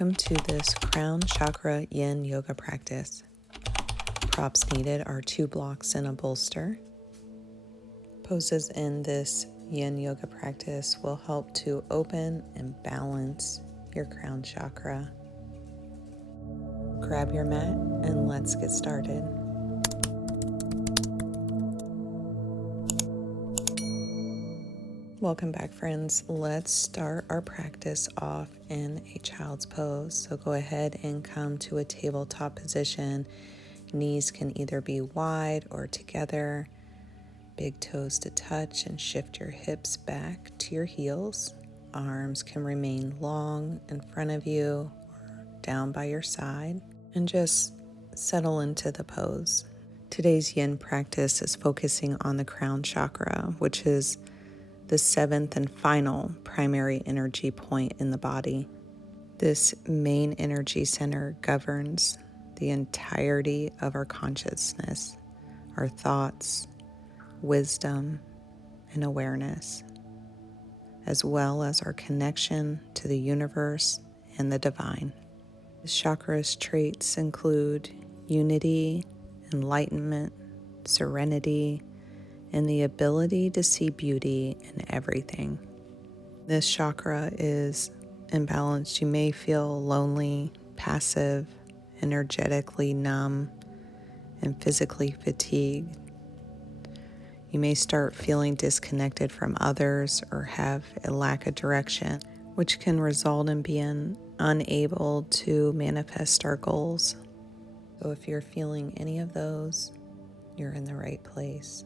Welcome to this Crown Chakra Yin Yoga practice. Props needed are 2 blocks and a bolster. Poses in this Yin Yoga practice will help to open and balance your crown chakra. Grab your mat and let's get started. Welcome back, friends. Let's start our practice off in a child's pose. So go ahead and come to a tabletop position. Knees can either be wide or together. Big toes to touch and shift your hips back to your heels. Arms can remain long in front of you or down by your side. And just settle into the pose. Today's yin practice is focusing on the crown chakra, which is the 7th and final primary energy point in the body. This main energy center governs the entirety of our consciousness, our thoughts, wisdom, and awareness, as well as our connection to the universe and the divine. This chakra's traits include unity, enlightenment, serenity, and the ability to see beauty in everything. This chakra is imbalanced. You may feel lonely, passive, energetically numb, and physically fatigued. You may start feeling disconnected from others or have a lack of direction, which can result in being unable to manifest our goals. So if you're feeling any of those, you're in the right place.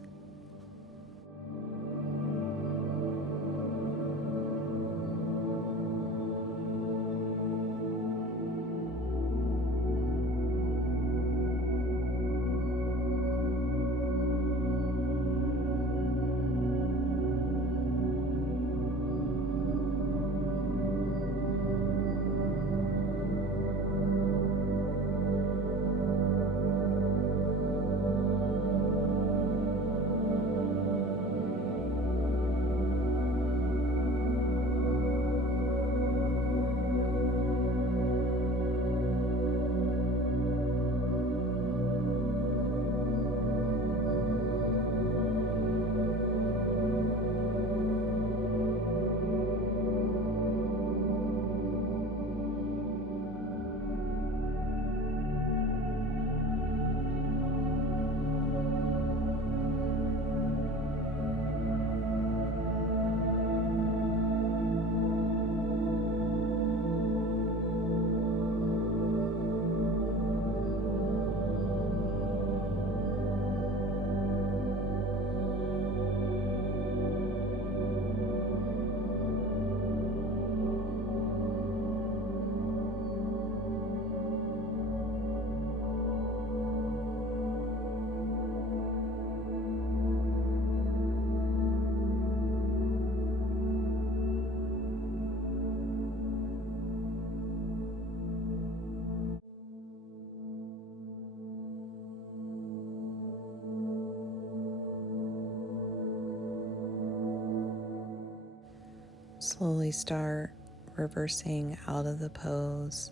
Slowly start reversing out of the pose,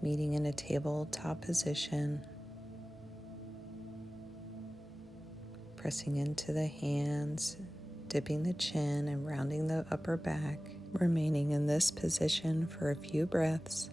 meeting in a tabletop position, pressing into the hands, dipping the chin and rounding the upper back, remaining in this position for a few breaths.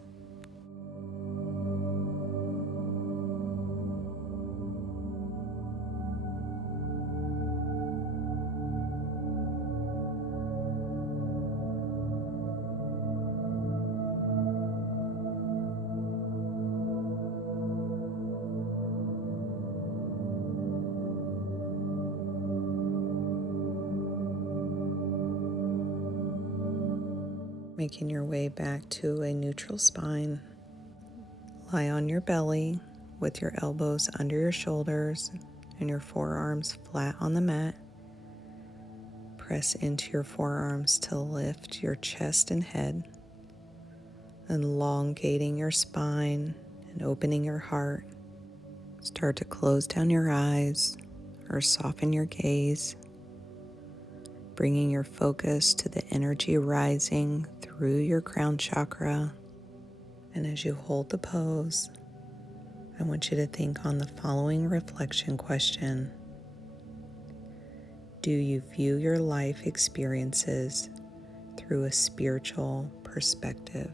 Making your way back to a neutral spine. Lie on your belly with your elbows under your shoulders and your forearms flat on the mat. Press into your forearms to lift your chest and head, elongating your spine and opening your heart. Start to close down your eyes or soften your gaze. bringing your focus to the energy rising through your crown chakra. And as you hold the pose, I want you to think on the following reflection question. Do you view your life experiences through a spiritual perspective?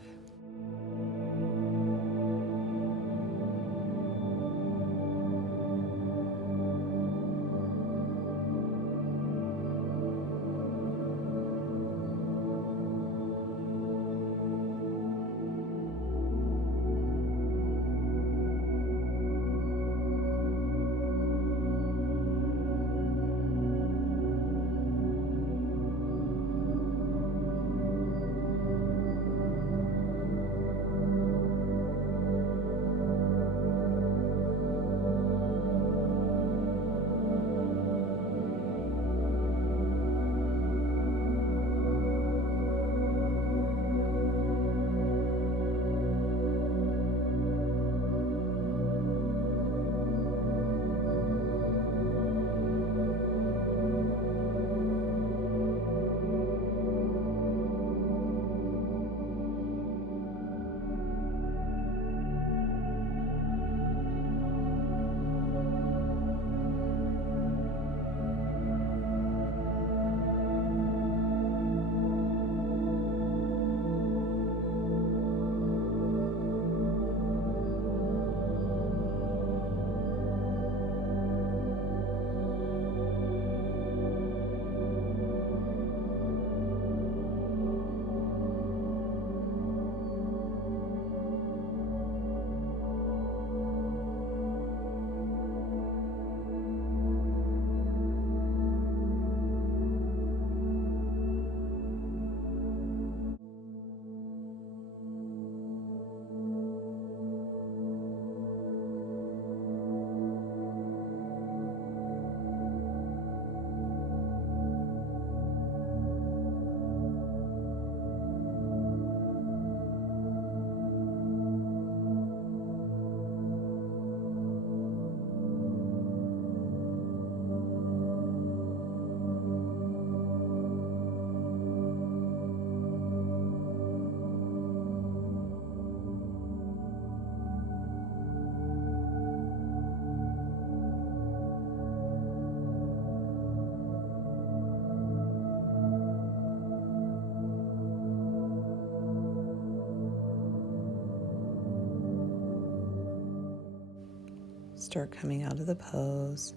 Start coming out of the pose,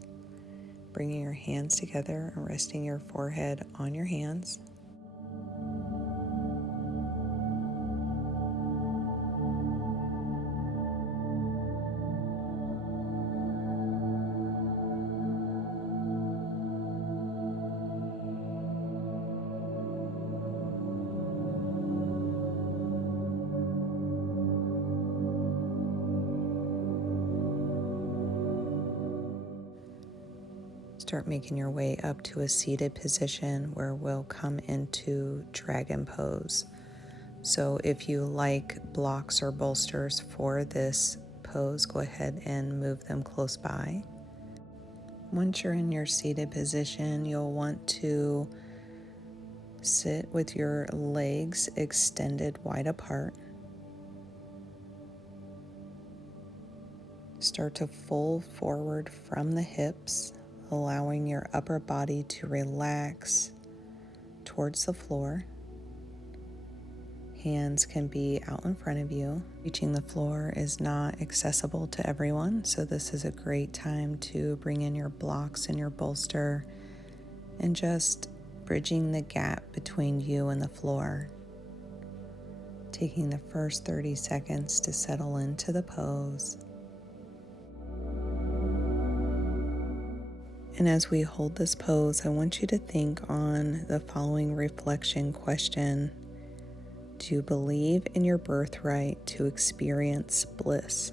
bringing your hands together and resting your forehead on your hands. Start making your way up to a seated position where we'll come into dragon pose. So if you like blocks or bolsters for this pose, go ahead and move them close by. Once you're in your seated position, you'll want to sit with your legs extended wide apart. Start to fold forward from the hips, allowing your upper body to relax towards the floor. Hands can be out in front of you. Reaching the floor is not accessible to everyone, so this is a great time to bring in your blocks and your bolster and just bridging the gap between you and the floor. Taking the first 30 seconds to settle into the pose. And as we hold this pose, I want you to think on the following reflection question. Do you believe in your birthright to experience bliss?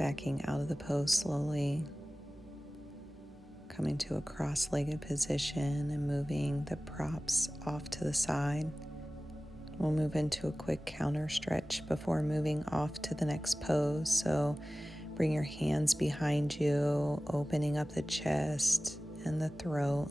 Backing out of the pose slowly, coming to a cross-legged position and moving the props off to the side. We'll move into a quick counter stretch before moving off to the next pose. So bring your hands behind you, opening up the chest and the throat.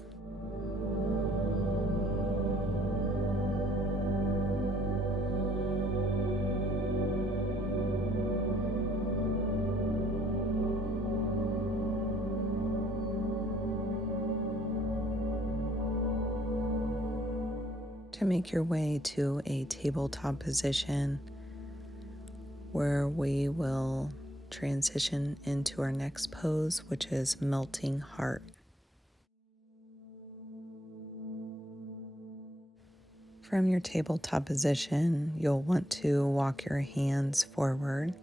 To make your way to a tabletop position where we will transition into our next pose, which is melting heart. From your tabletop position, you'll want to walk your hands forward,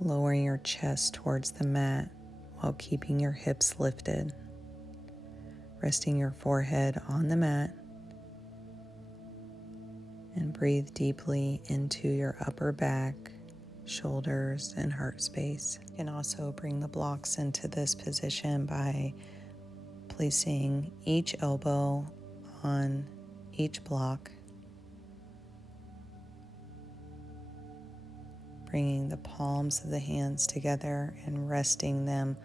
lowering your chest towards the mat while keeping your hips lifted, resting your forehead on the mat, and breathe deeply into your upper back, shoulders, and heart space. You can also bring the blocks into this position by placing each elbow on each block, bringing the palms of the hands together and resting them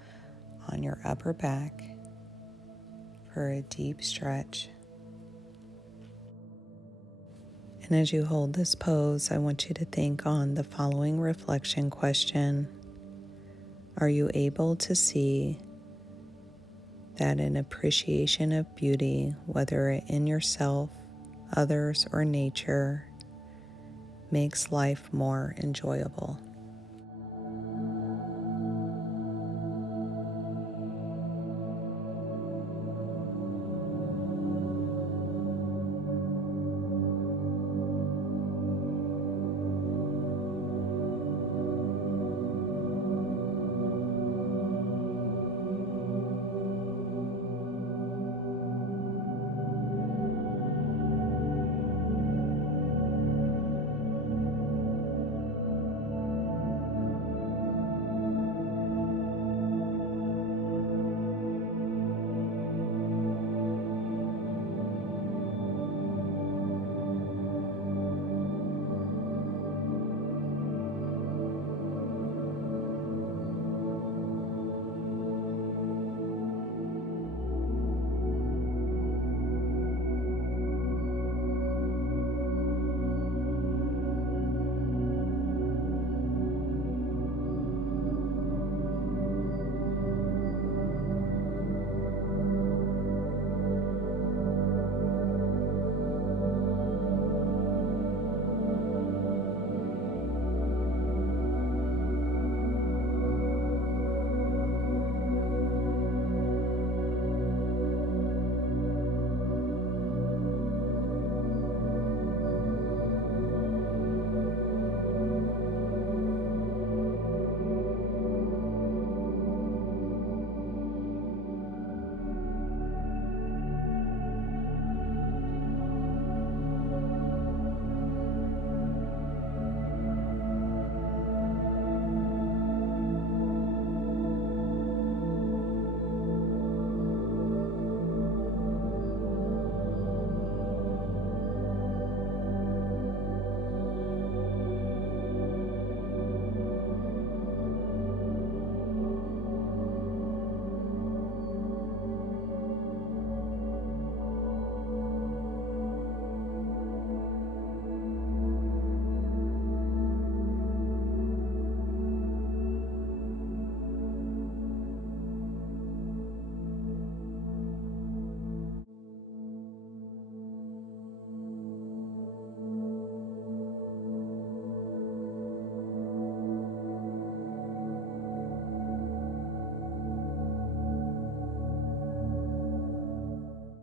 on your upper back for a deep stretch. And as you hold this pose, I want you to think on the following reflection question. Are you able to see that an appreciation of beauty, whether in yourself, others, or nature, makes life more enjoyable?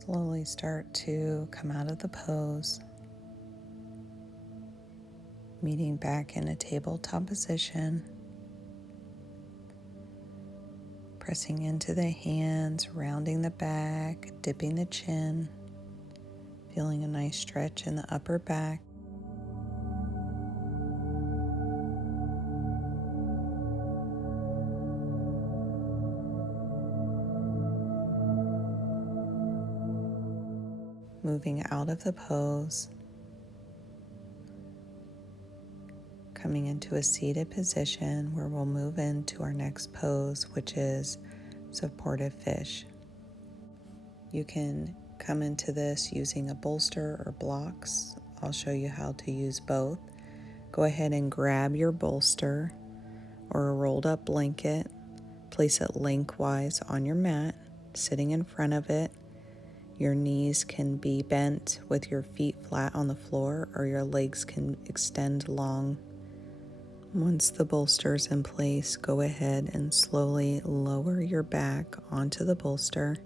Slowly start to come out of the pose, meeting back in a tabletop position, pressing into the hands, rounding the back, dipping the chin, feeling a nice stretch in the upper back. moving out of the pose, coming into a seated position where we'll move into our next pose, which is supportive fish. You can come into this using a bolster or blocks. I'll show you how to use both. Go ahead and grab your bolster or a rolled up blanket. Place it lengthwise on your mat, sitting in front of it. Your knees can be bent with your feet flat on the floor, or your legs can extend long. Once the bolster's in place, go ahead and slowly lower your back onto the bolster,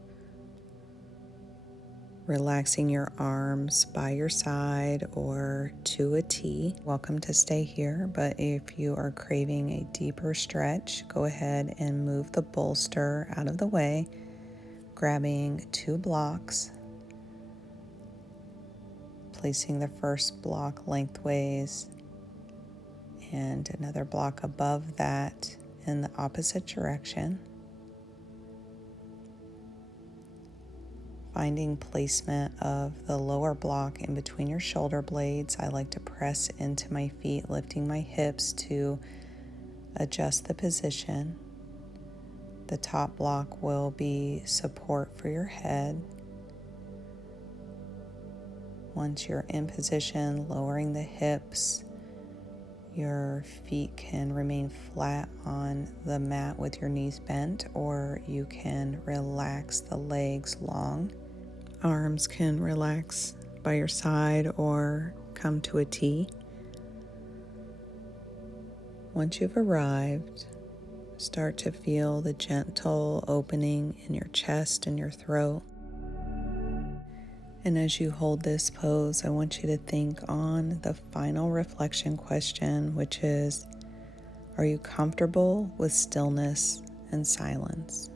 relaxing your arms by your side or to a T. Welcome to stay here, but if you are craving a deeper stretch, go ahead and move the bolster out of the way, grabbing 2 blocks, placing the first block lengthways and another block above that in the opposite direction. Finding placement of the lower block in between your shoulder blades. I like to press into my feet, lifting my hips to adjust the position. The top block will be support for your head. Once you're in position, lowering the hips, your feet can remain flat on the mat with your knees bent, or you can relax the legs long. Arms can relax by your side or come to a T. Once you've arrived, start to feel the gentle opening in your chest and your throat. And as you hold this pose, I want you to think on the final reflection question, which is, are you comfortable with stillness and silence?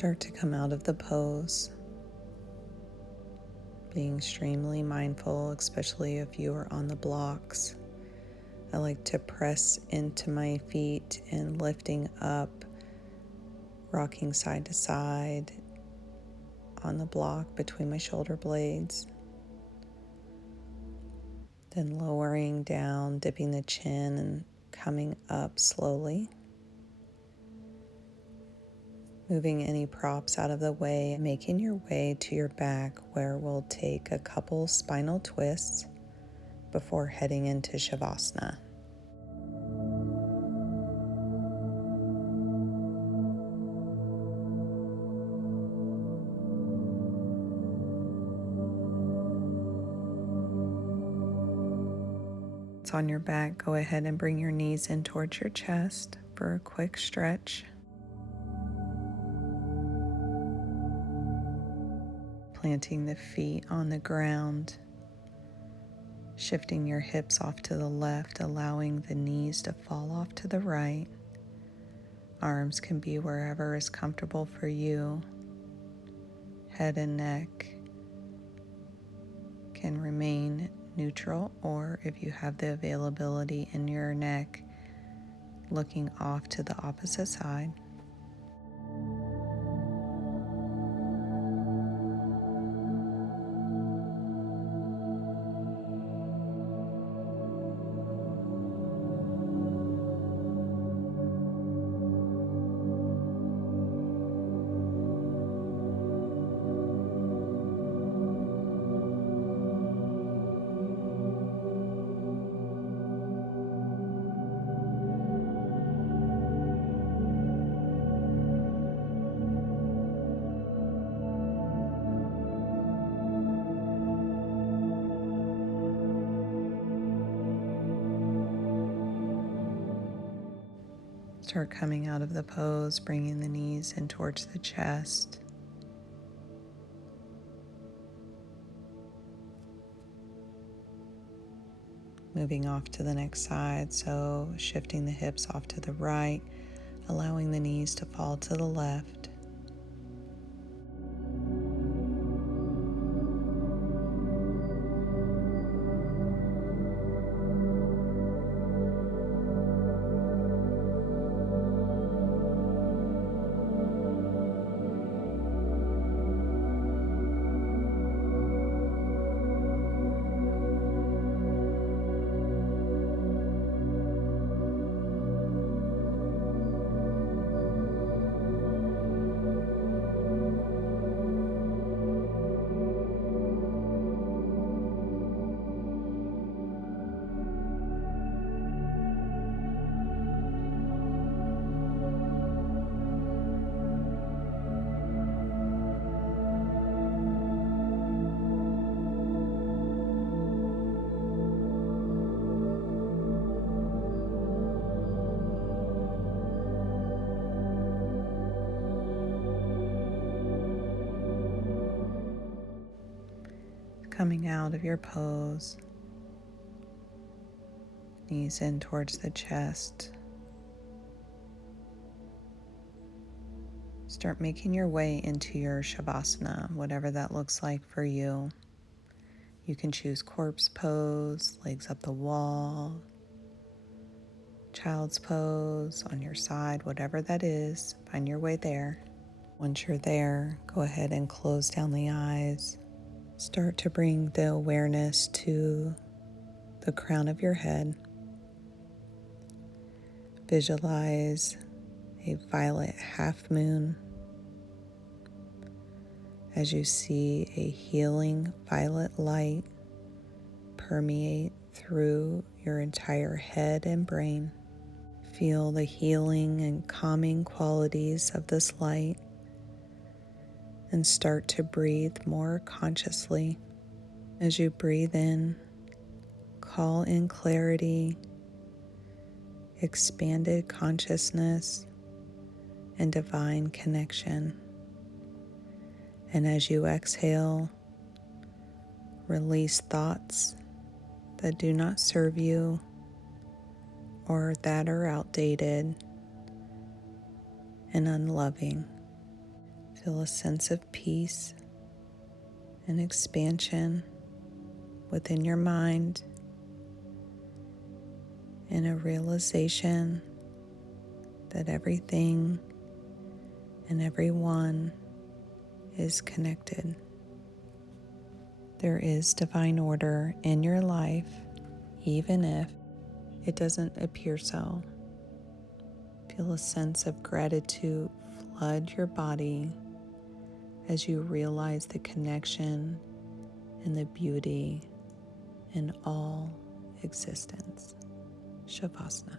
Start to come out of the pose, being extremely mindful, especially if you are on the blocks. I like to press into my feet and lifting up, rocking side to side on the block between my shoulder blades. Then lowering down, dipping the chin and coming up slowly. Moving any props out of the way, making your way to your back where we'll take a couple spinal twists before heading into Savasana. It's on your back. Go ahead and bring your knees in towards your chest for a quick stretch. Planting the feet on the ground, shifting your hips off to the left, allowing the knees to fall off to the right. Arms can be wherever is comfortable for you. Head and neck can remain neutral, or if you have the availability in your neck, looking off to the opposite side. Start coming out of the pose, bringing the knees in towards the chest. Moving off to the next side, so shifting the hips off to the right, allowing the knees to fall to the left. Coming out of your pose, knees in towards the chest. Start making your way into your Shavasana, whatever that looks like for you. You can choose corpse pose, legs up the wall, child's pose, on your side, whatever that is. Find your way there. Once you're there, go ahead and close down the eyes. Start to bring the awareness to the crown of your head. Visualize a violet half moon as you see a healing violet light permeate through your entire head and brain. Feel the healing and calming qualities of this light and start to breathe more consciously. As you breathe in, call in clarity, expanded consciousness, and divine connection. And as you exhale, release thoughts that do not serve you or that are outdated and unloving. Feel a sense of peace and expansion within your mind, and a realization that everything and everyone is connected. There is divine order in your life, even if it doesn't appear so. Feel a sense of gratitude flood your body as you realize the connection and the beauty in all existence. Savasana.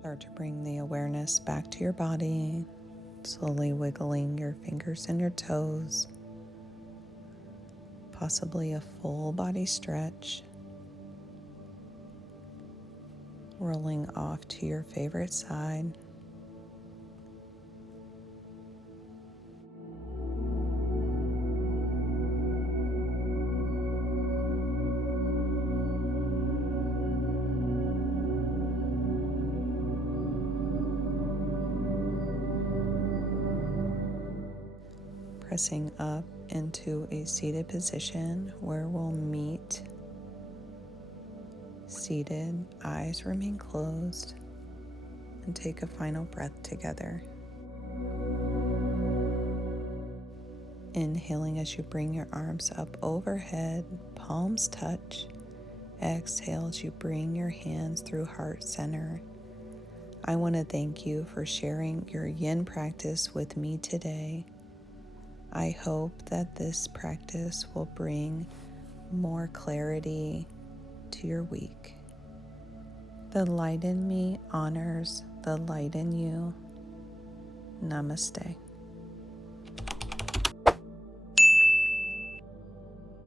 Start to bring the awareness back to your body, slowly wiggling your fingers and your toes, possibly a full body stretch, rolling off to your favorite side. Pressing up into a seated position where we'll meet seated, eyes remain closed, and take a final breath together. Inhaling as you bring your arms up overhead, palms touch. Exhale as you bring your hands through heart center. I want to thank you for sharing your yin practice with me today. I hope that this practice will bring more clarity to your week. The light in me honors the light in you. Namaste.